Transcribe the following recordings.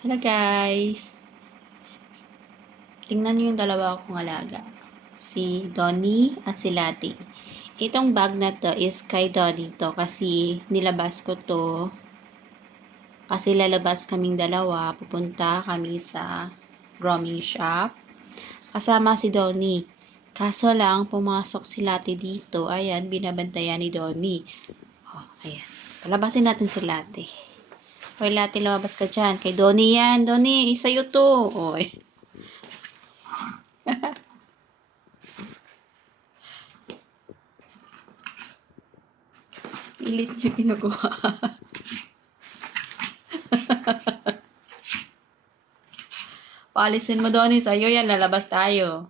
Hello guys! Tingnan niyo yung dalawa kong alaga. Si Donnie at si Lati. Itong bag na to is kay Donnie to kasi nilabas ko to kasi lalabas kaming dalawa. Pupunta kami sa grooming shop. Kasama si Donnie. Kaso lang, pumasok si Lati dito. Ayan, binabantayan ni Donnie. Oh, ayan. Palabasin natin si Lati. Hoy, Lati, lumabas ka dyan. Kay Donnie yan. Donnie, sa'yo to. Oy. Pilit niya kinukuha. Paalisin mo doon, sa'yo yan, lalabas tayo.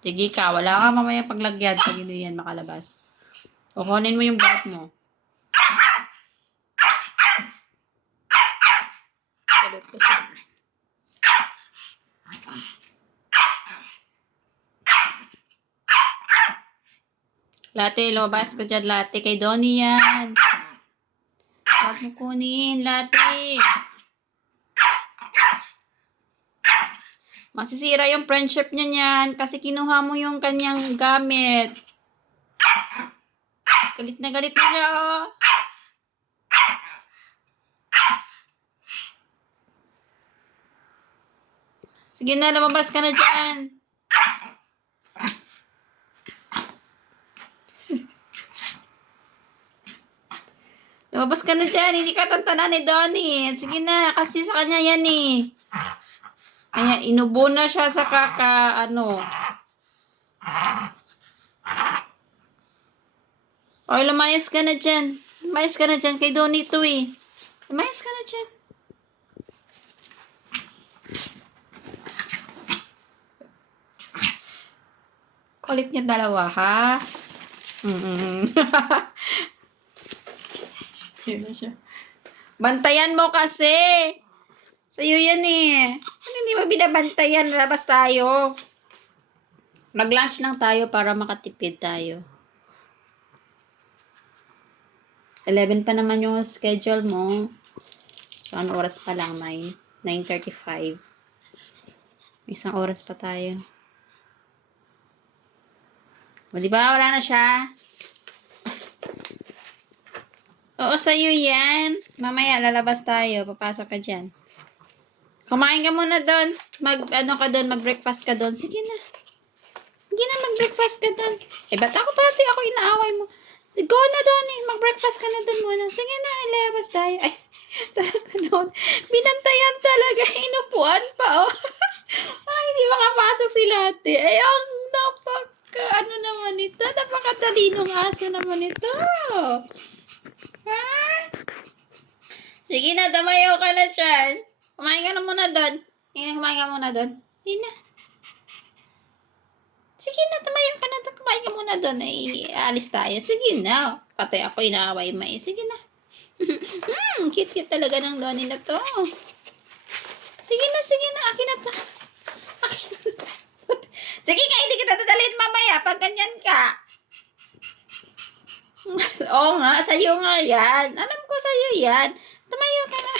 Sige ka, wala ka mamaya paglagyan pag hindi yan makalabas. Kukunin mo yung bag mo. Salut ko siya. Lati, lumabas ka dyan, Lati. Kay Donnie yan. Huwag mo kunin, Lati. Masisira yung friendship niya niyan kasi kinuha mo yung kanyang gamit. Galit na siya, oh. Sige na, lumabas ka na dyan. Lumabas ka na dyan. Hindi ka tantanan ni Donnie. Sige na, kasi sa kanya yan eh. Ayan, inubo na siya sa Oy, lumayas ka na dyan. Lumayas ka na dyan. Kay Donnie to eh. Lumayas ka na dyan. Kulit niya dalawa, ha? Yun na siya. Bantayan mo kasi. Sa'yo yan eh. Ano hindi mo binabantayan? Labas tayo. Mag-lunch lang tayo para makatipid tayo. 11 pa naman yung schedule mo. So, ano oras pa lang? 9:35. Isang oras pa tayo. O, diba? Wala na siya. Oo, sa'yo yan. Mamaya, lalabas tayo. Papasok ka dyan. Kumain ka muna doon. Mag-breakfast ka doon. Sige na. Sige na, mag-breakfast ka doon. Eh, ba't ako pati? Ako inaaway mo. Go na doon eh. Mag-breakfast ka na doon muna. Sige na, lalabas tayo. Ay, talaga noon. Binantayan talaga. Inupuan pa, oh. Ay, hindi makapasok si Lati. Ay, ang ano naman ito? Napakatalinong aso naman ito. Ha? Sige na, damayaw ka na dyan. Kumain ka na muna doon. Kumain ka muna doon. Hindi na. Sige na, tumayo ka na. Kumain ka muna doon. Ay, alis tayo. Sige na. Pati ako inaaway mo eh. Sige na. Cute-cute talaga ng Donnie na to. Sige na, sige na. Akin na to. Sige ka, hindi kita dadalhin mamaya pag ganyan ka. Oo nga, sa'yo nga yan. Alam ko sa'yo yan. Tumayo ka na.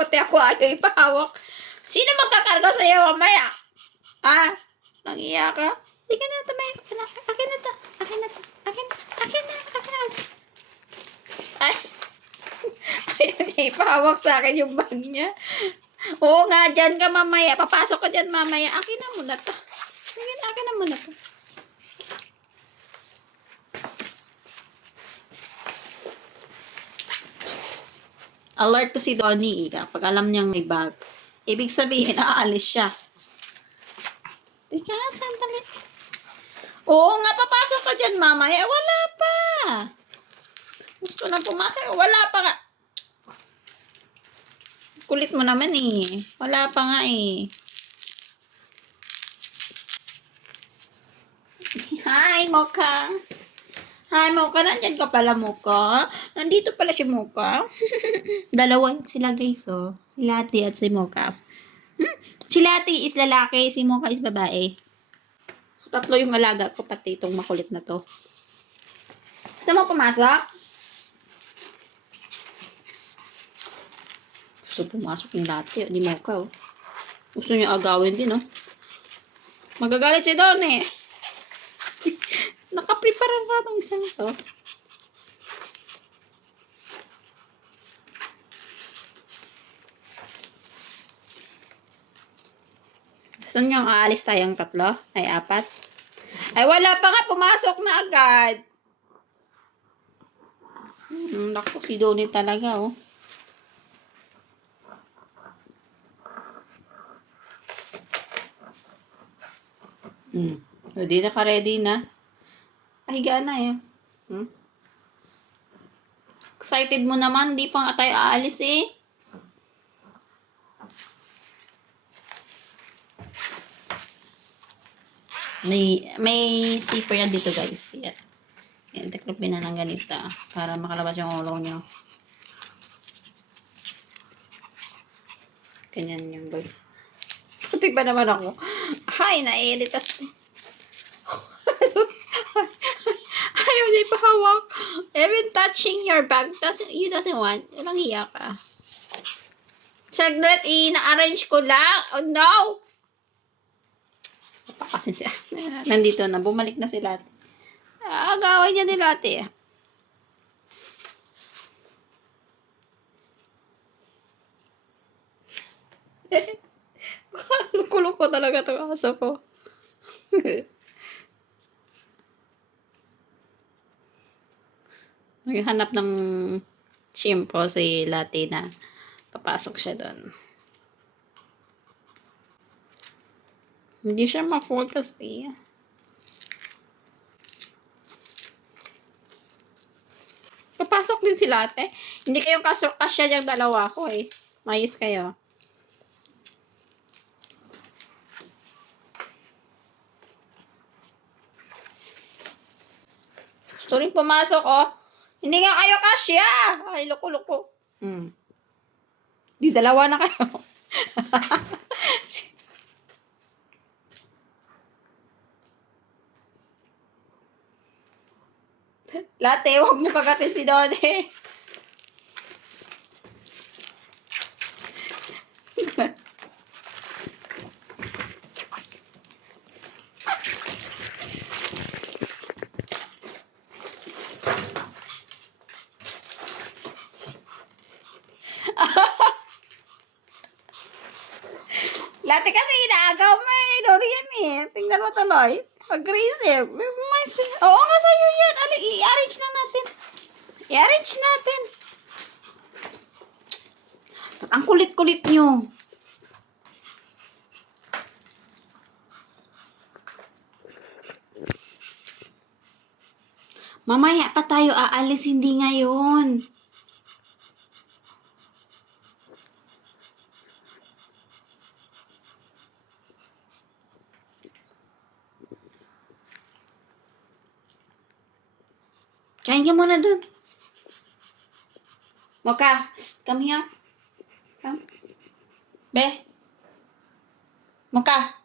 Pati ako ayaw ipahawak. Sino magkakarga sa'yo mamaya? Ha? Nangiya ka? Sige na, tumayo ka na. Akin na to. Akin na to. Akin na. Akin na. Akin na. Ay. Ayaw niya ipahawak sa akin yung bag niya. Oo nga, dyan ka mamaya. Papasok ka dyan mamaya. Akin na muna to. Sige na, akin na muna to. Alert to si Donnie kapag alam niyang may bag. Ibig sabihin, aalis siya. Teka, sandali. Oo nga, papasok ka dyan, mamaya. Wala pa. Gusto na pumasok. Wala pa nga. Kulit mo naman eh. Wala pa nga eh. Hi, Mocha. Hi, Mocha. Nandyan ka pala, Mocha. Nandito pala si Mocha. Dalawa sila, guys, oh. Si Lati at si Mocha. Si Lati is lalaki, si Mocha is babae. So, tatlo yung alaga ko, pati itong makulit na to. Gusto mo pumasok? Gusto pumasok ni Lati. Di mo ka, oh. Gusto niya agawin din, oh. Magagalit si Don, eh. Nakaprepare na itong isang to. Gusto niyang aalis tayong 3? Ay, 4? Ay, wala pa nga. Pumasok na agad. Naku, si Donnie talaga, oh. Hindi na ka-ready na. Pahiga na, eh. Excited mo naman. Di pa nga tayo aalis, eh. May zipper yan dito, guys. Yan. Yan, taklopin na ng ganito. Para makalabas yung ulo nyo. Ganyan yung guys. Puti ba naman ako? Ay, naiiritas. Ayaw na ipahawak. Even touching your bag, you doesn't want. Walang hiya ka. Saglit, ina-arrange ko lang. Oh, no! Kasi nandito na. Bumalik na sila. Agawin niya nila ate. Luko-luko talaga itong aso ko. Naghanap ng chimpo si Lati na papasok siya doon. Hindi siya ma-focus eh. Papasok din si Lati. Hindi kayong kasya yung dalawa ko eh. Mayos kayo. Gusto rin pumasok oh. Hindi nga kayo kasya. Ay, loko-loko. Di dalawa na kayo. Late, huwag mo kagatin si Donnie. Late kasi inaagaw mo eh. Donnie yan eh. Tingnan mo tuloy. Aggressive. Oo nga sa'yo yan. I-arrange lang natin. I-arrange natin. Ang kulit-kulit nyo. Mamaya pa tayo aalis, hindi ngayon. Kain ka muna dun. Mocha, come here. Come. Be. Mocha,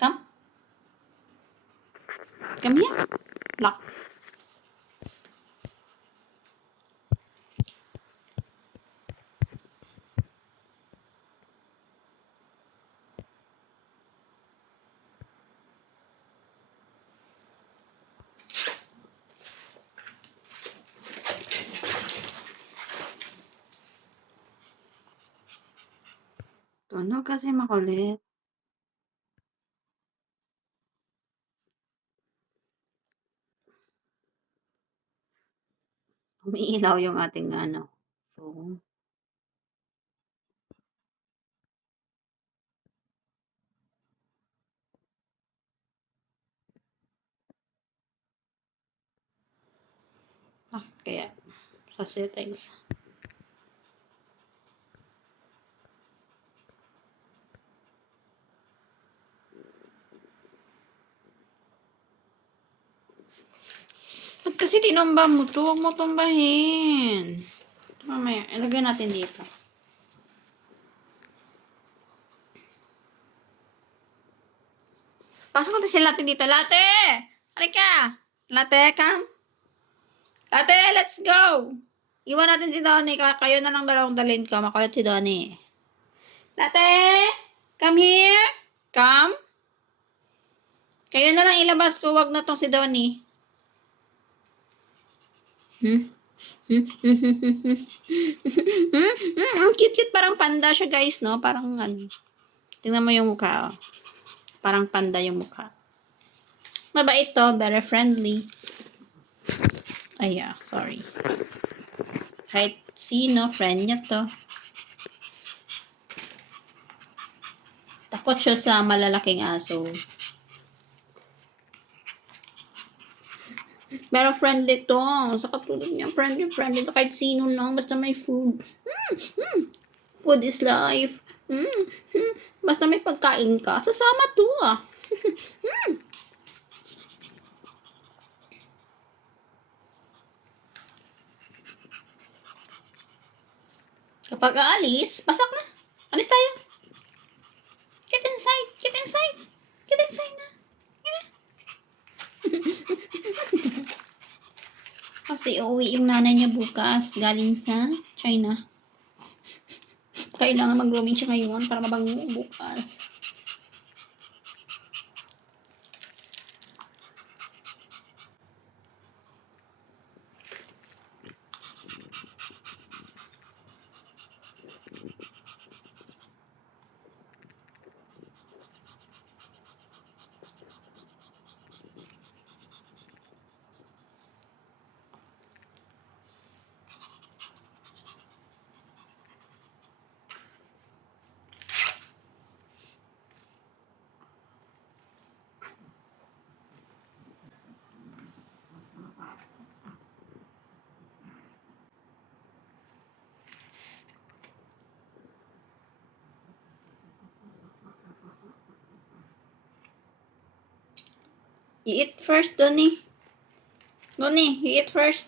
come. Come here. Lock. Ano kasi makulit? Umiilaw yung ating ano. So, kaya sa settings. Ba't kasi tinumba mo to? Huwag mo tumbahin. Mamaya, ilagay natin dito. Pasok natin si Late dito. Late! Halika! Late, come. Late, let's go! Iwan natin si Donnie. Kayo na lang dalawang dalhin ko. Makulit si Donnie. Ate! Come here! Come! Kayo na lang ilabas ko, wag na tong si Donnie. Ang cute-cute, parang panda siya guys, no? Parang ano. Tingnan mo yung mukha, oh. Parang panda yung mukha. Mabait to, very friendly. Ay, yeah, sorry. Kahit sino, friend niya to. Takot siya sa malalaking aso. Pero friendly to. Sa katulad niya, friendly to. Kahit sino lang, basta may food. Food is life. Basta may pagkain ka, sasama to ah. Kapag aalis, pasok na. Alis tayo. Get inside. Get inside. Get inside na. Kasi uuwi yung nanay niya bukas galing sa China. Kailangan mag-roaming siya ngayon para mabango bukas. You eat first, Donnie. Donnie, you eat first.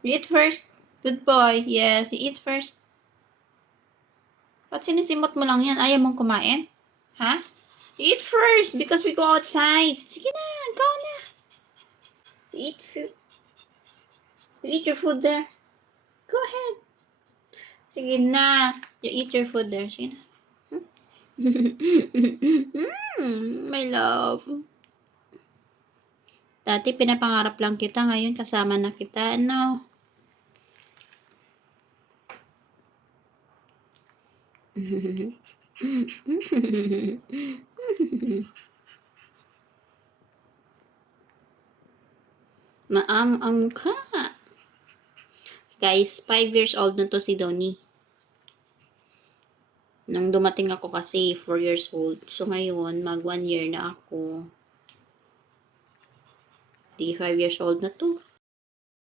You eat first. Good boy. Yes, you eat first. Ba't sinisimot mo lang yan? Ayaw mong kumain? Ha? You eat first because we go outside. Sige na, go na. You eat food. You eat your food there. Go ahead. Sige na. You eat your food there. Sige na. My love. Dati pinapangarap lang kita, ngayon kasama na kita, ano? Maang-ang ka. Guys, 5 years old na to si Donnie. Nang dumating ako kasi 4 years old. So ngayon, mag 1 year na ako. Di 5 years old na to.